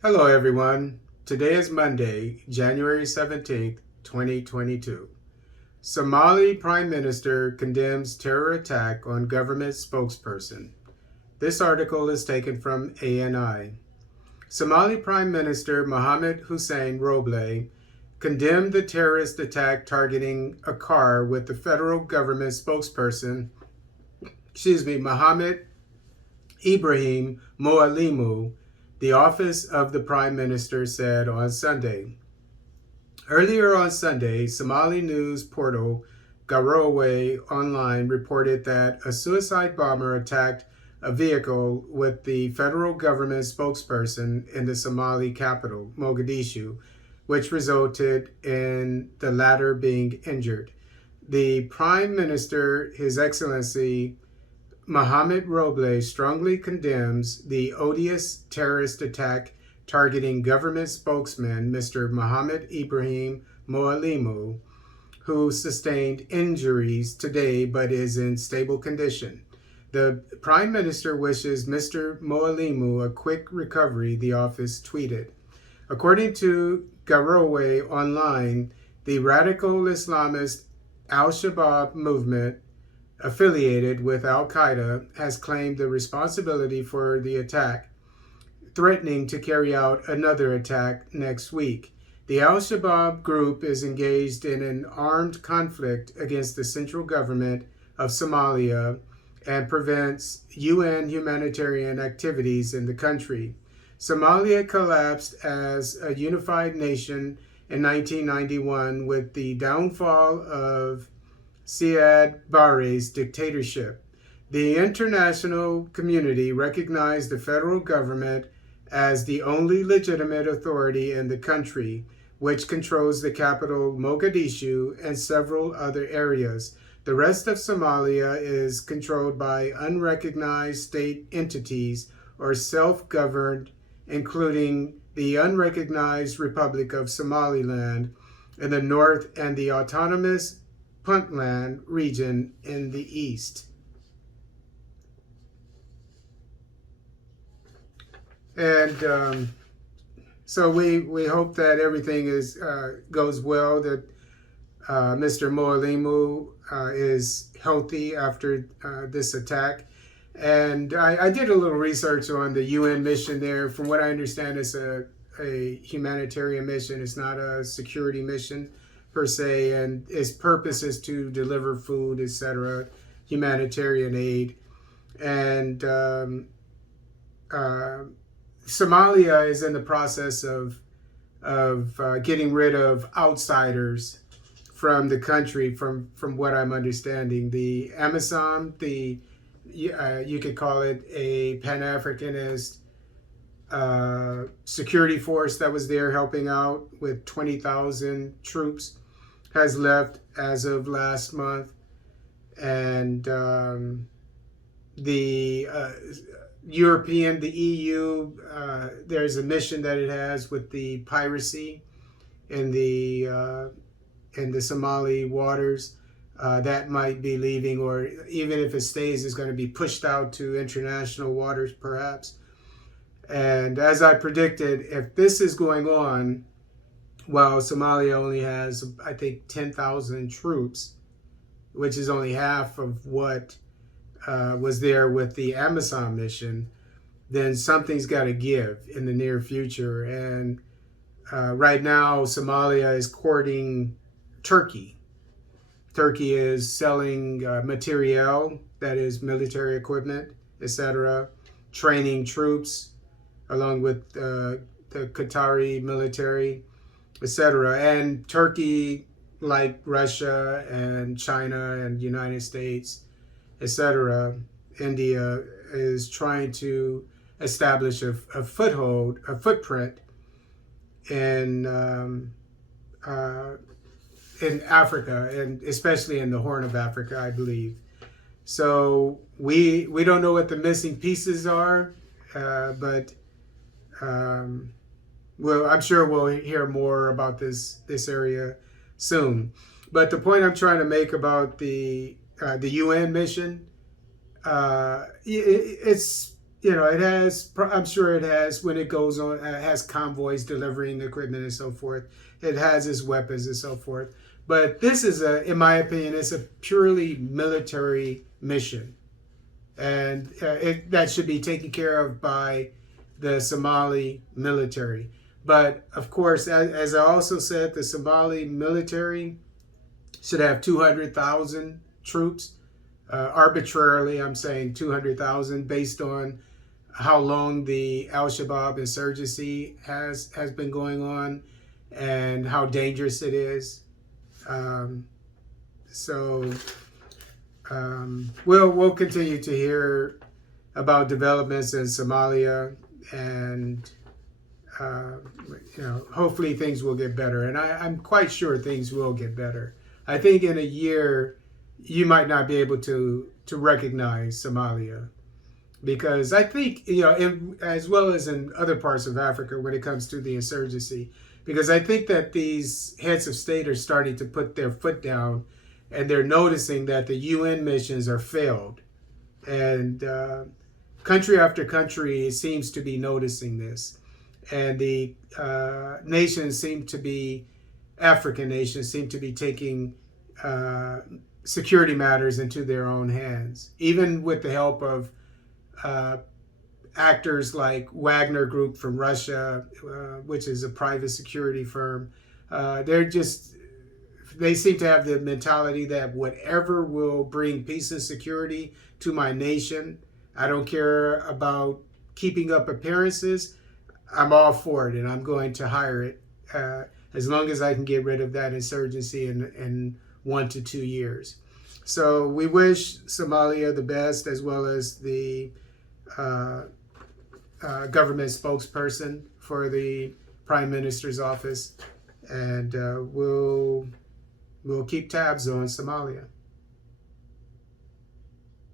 Hello, everyone. Today is Monday, January 17th, 2022. Somali Prime Minister condemns terror attack on government spokesperson. This article is taken from ANI. Somali Prime Minister Mohamed Hussein Roble condemned the terrorist attack targeting a car with the federal government spokesperson, Mohamed Ibrahim Moalimuu, the office of the Prime Minister said on Sunday. Earlier on Sunday, Somali news portal Roble Online reported that a suicide bomber attacked a vehicle with the federal government spokesperson in the Somali capital, Mogadishu, which resulted in the latter being injured. The Prime Minister, His Excellency Mohamed Roble, strongly condemns the odious terrorist attack targeting government spokesman Mr. Mohamed Ibrahim Moalimuu, who sustained injuries today but is in stable condition. The Prime Minister wishes Mr. Moalimuu a quick recovery, the office tweeted. According to Roble Online, the radical Islamist al-Shabaab movement affiliated with al-Qaeda has claimed the responsibility for the attack, threatening to carry out another attack next week. The al-Shabaab group is engaged in an armed conflict against the central government of Somalia and prevents UN humanitarian activities in the country. Somalia collapsed as a unified nation in 1991 with the downfall of Siad Barre's dictatorship. The international community recognized the federal government as the only legitimate authority in the country, which controls the capital Mogadishu and several other areas. The rest of Somalia is controlled by unrecognized state entities or self-governed, including the unrecognized Republic of Somaliland in the north and the autonomous Puntland region in the east. And so we hope that everything goes well, that Mr. Moalimuu is healthy after this attack. And I did a little research on the UN mission there. From what I understand, it's a humanitarian mission. It's not a security mission per se, and its purpose is to deliver food, etc., humanitarian aid. And Somalia is in the process of getting rid of outsiders from the country, from what I'm understanding. The Amazon, you could call it a Pan-Africanist security force that was there helping out with 20,000 troops, has left as of last month. And the European, the EU, there's a mission that it has with the piracy in the Somali waters. That might be leaving, or even if it stays, is going to be pushed out to international waters perhaps. And as I predicted, if this is going on, while Somalia only has, I think, 10,000 troops, which is only half of what was there with the Amazon mission, then something's got to give in the near future. And right now, Somalia is courting Turkey. Turkey is selling materiel, that is military equipment, etc., training troops, along with the Qatari military, etc. And Turkey, like Russia and China and United States, etc., India, is trying to establish a footprint in Africa, and especially in the Horn of Africa, I believe. So we don't know what the missing pieces are, but well, I'm sure we'll hear more about this area soon. But the point I'm trying to make about the UN mission, it's it has, I'm sure it has, when it goes on, has convoys delivering equipment and so forth. It has its weapons and so forth. But this is, in my opinion, it's a purely military mission. And that should be taken care of by the Somali military. But of course, as I also said, the Somali military should have 200,000 troops. Arbitrarily, I'm saying 200,000 based on how long the al-Shabaab insurgency has been going on and how dangerous it is. Um, so we'll continue to hear about developments in Somalia, and hopefully things will get better. And I'm quite sure things will get better. I think in a year you might not be able to recognize Somalia, because I think, as well as in other parts of Africa when it comes to the insurgency, because I think that these heads of state are starting to put their foot down, and they're noticing that the UN missions are failed. And country after country seems to be noticing this. And the African nations seem to be taking security matters into their own hands, even with the help of actors like Wagner Group from Russia, which is a private security firm. They seem to have the mentality that whatever will bring peace and security to my nation, I don't care about keeping up appearances, I'm all for it, and I'm going to hire it as long as I can get rid of that insurgency in 1 to 2 years. So we wish Somalia the best, as well as the government spokesperson for the Prime Minister's office, and we'll keep tabs on Somalia.